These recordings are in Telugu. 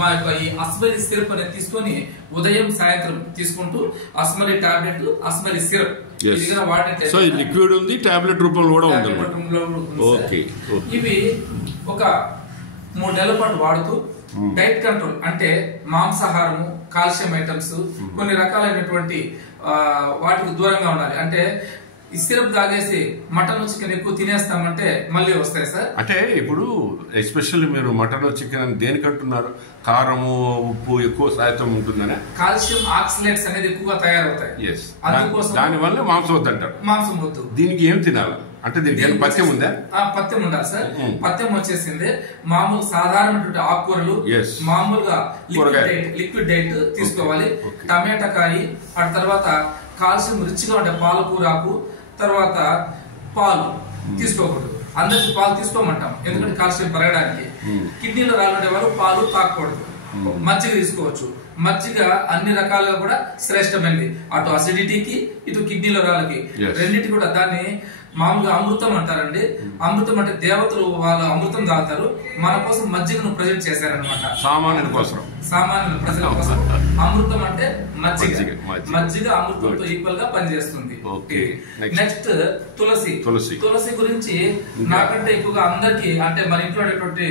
మా యొక్క ఈ అస్మరీ సిరప్ అనేది తీసుకొని ఉదయం సాయంత్రం తీసుకుంటూ అస్మరీ టాబ్లెట్ అస్మరీ సిరప్ సో లిక్విడ్ ఉంది, టాబ్లెట్ రూపంలో కూడా ఉంది. ఇవి ఒక 3 నెలల పాటు వాడుతూ డైట్ కంట్రోల్ అంటే మాంసాహారము, కాల్షియం ఐటమ్స్, కొన్ని రకాలైనటువంటి వాటికి దూరంగా ఉండాలి. అంటే ఈ సిరప్ తాగేసి మటన్ చికెన్ ఎక్కువ తినేస్తామంటే మళ్ళీ వస్తాయి సార్. అంటే ఇప్పుడు ఎస్పెషల్లీ మీరు మటన్ చికెన్ దేనికంటున్నారు? కారము, ఉప్పు ఎక్కువ శాతం ఉంటుందనే కాల్షియం ఆక్సిలేట్స్ అనేది ఎక్కువగా తయారవుతాయి. అందుకోసం దానివల్ల మాంసం వద్దంటారు. మాంసం వద్దు. దీనికి ఏం తినాలి అంటే దీనికి పథ్యం ఉందా? పథ్యం ఉండాలి సార్. పథ్యం వచ్చేసింది మామూలు సాధారణటువంటి ఆకుకూరలు, మామూలుగా లిక్విడ్ డైట్ తీసుకోవాలి. టమాటా కాయ, ఆ తర్వాత కాల్షియం రిచ్గా ఉండే పాలకూరాకు, తర్వాత పాలు తీసుకోకూడదు. అందరికి పాలు తీసుకోమంటాం ఎందుకంటే కాల్షియం పెరగడానికి. కిడ్నీలో రాలుండే వాళ్ళు పాలు తాగకూడదు. మజ్జిగ తీసుకోవచ్చు. మజ్జిగ అన్ని రకాలుగా కూడా శ్రేష్టమైనది, అటు అసిడిటీకి ఇటు కిడ్నీలో రాళ్ళకి రెండింటి కూడా. దాన్ని మామూలుగా అమృతం అంటారండి. అమృతం అంటే దేవతలు వాళ్ళు అమృతం తాగుతారు, మన కోసం మజ్జిగను ప్రజెంట్ చేశారనమాట. సామాన్యుల కోసం, సామాన్యుల ప్రజల కోసం అమృతం అంటే మజ్జిగ. మజ్జిగ అమృతంతో ఈక్వల్ గా పనిచేస్తుంది. నెక్స్ట్ తులసి. తులసి గురించి నాకంటే ఎక్కువగా అందరికి అంటే మన ఇంట్లో ఉండేటువంటి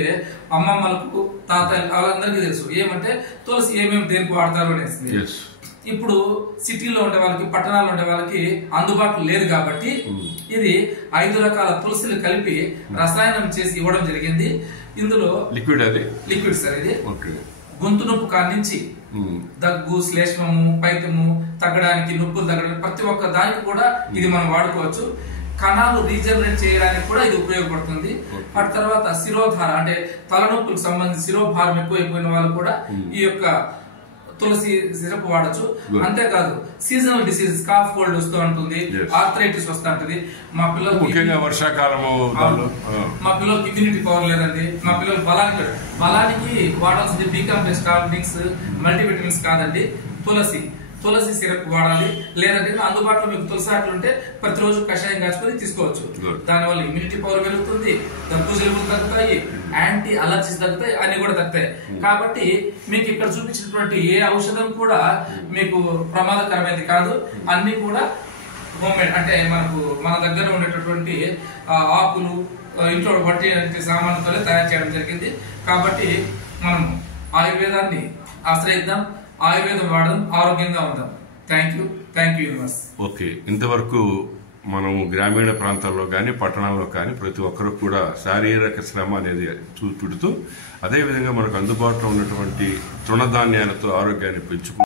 అమ్మమ్మలకు, తాతయ్య వాళ్ళందరికీ తెలుసు ఏమంటే తులసి ఏమేమి దేనికి వాడతారు అనేసి. ఇప్పుడు సిటీలో ఉండే వాళ్ళకి, పట్టణాల్లో ఉండే వాళ్ళకి అందుబాటులో లేదు కాబట్టి ఇది 5 రకాల తులసిలు కలిపి రసాయనం చేసి ఇవ్వడం జరిగింది. ఇందులో లిక్విడ్ సార్. ఇది గొంతు నొప్పి కానించి దగ్గు, శ్లేష్మము, పైత్యము తగ్గడానికి, నొప్పులు తగ్గడానికి ప్రతి ఒక్క దానికి కూడా ఇది మనం వాడుకోవచ్చు. కణాలు రీజనరేట్ చేయడానికి కూడా ఇది ఉపయోగపడుతుంది. ఆ తర్వాత శిరోధార అంటే తలనొప్పులకు సంబంధించి శిరోభారం ఎక్కువైపోయిన వాళ్ళు కూడా ఈ యొక్క తులసి సిరప్ వాడచ్చు. అంతేకాదు సీజనల్ డిసీజ్, కాఫ్, కోల్డ్ వస్తూ ఉంటుంది, ఆర్థరైటిస్ వస్తూ ఉంటుంది. మా పిల్లలు వర్షాకాలము, మా పిల్లలకి ఇమ్యూనిటీ పవర్ లేదండి, మా పిల్లలు బలానికి వాడాల్సింది బీకాంప్లెక్స్ టానిక్స్, మల్టీవిటమిన్స్ కాదండి, తులసి సిరప్ వాడాలి. లేదంటే అందుబాటులో మీకు తులసి ఆకులు ఉంటే ప్రతిరోజు కషాయం కాచుకొని తీసుకోవచ్చు. దానివల్ల ఇమ్యూనిటీ పవర్ పెరుగుతుంది, దగ్గు, జలుబులు తగ్గుతాయి, యాంటీ అలర్జీస్ తగ్గుతాయి, అన్ని కూడా తగ్గుతాయి. కాబట్టి మీకు ఇక్కడ చూపించినటువంటి ఏ ఔషధం కూడా మీకు ప్రమాదకరమైనది కాదు. అన్ని కూడా హోమ్ మేడ్ అంటే మన దగ్గర ఉండేటటువంటి ఆకులు, ఇంట్లో వట్టి సామాన్లతో తయారు చేయడం జరిగింది. కాబట్టి మనం ఆయుర్వేదాన్ని ఆశ్రయిద్దాం, ఆయుర్వేదం వాడడం, ఆరోగ్యంగా ఉందాం. Thank you universe. ఓకే, ఇంతవరకు మనం గ్రామీణ ప్రాంతాల్లో కానీ పట్టణాల్లో కానీ ప్రతి ఒక్కరు కూడా శారీరక శ్రమ అనేది చూపెడుతూ అదేవిధంగా మనకు అందుబాటులో ఉన్నటువంటి తృణధాన్యాలతో ఆరోగ్యాన్ని పెంచుకుంటూ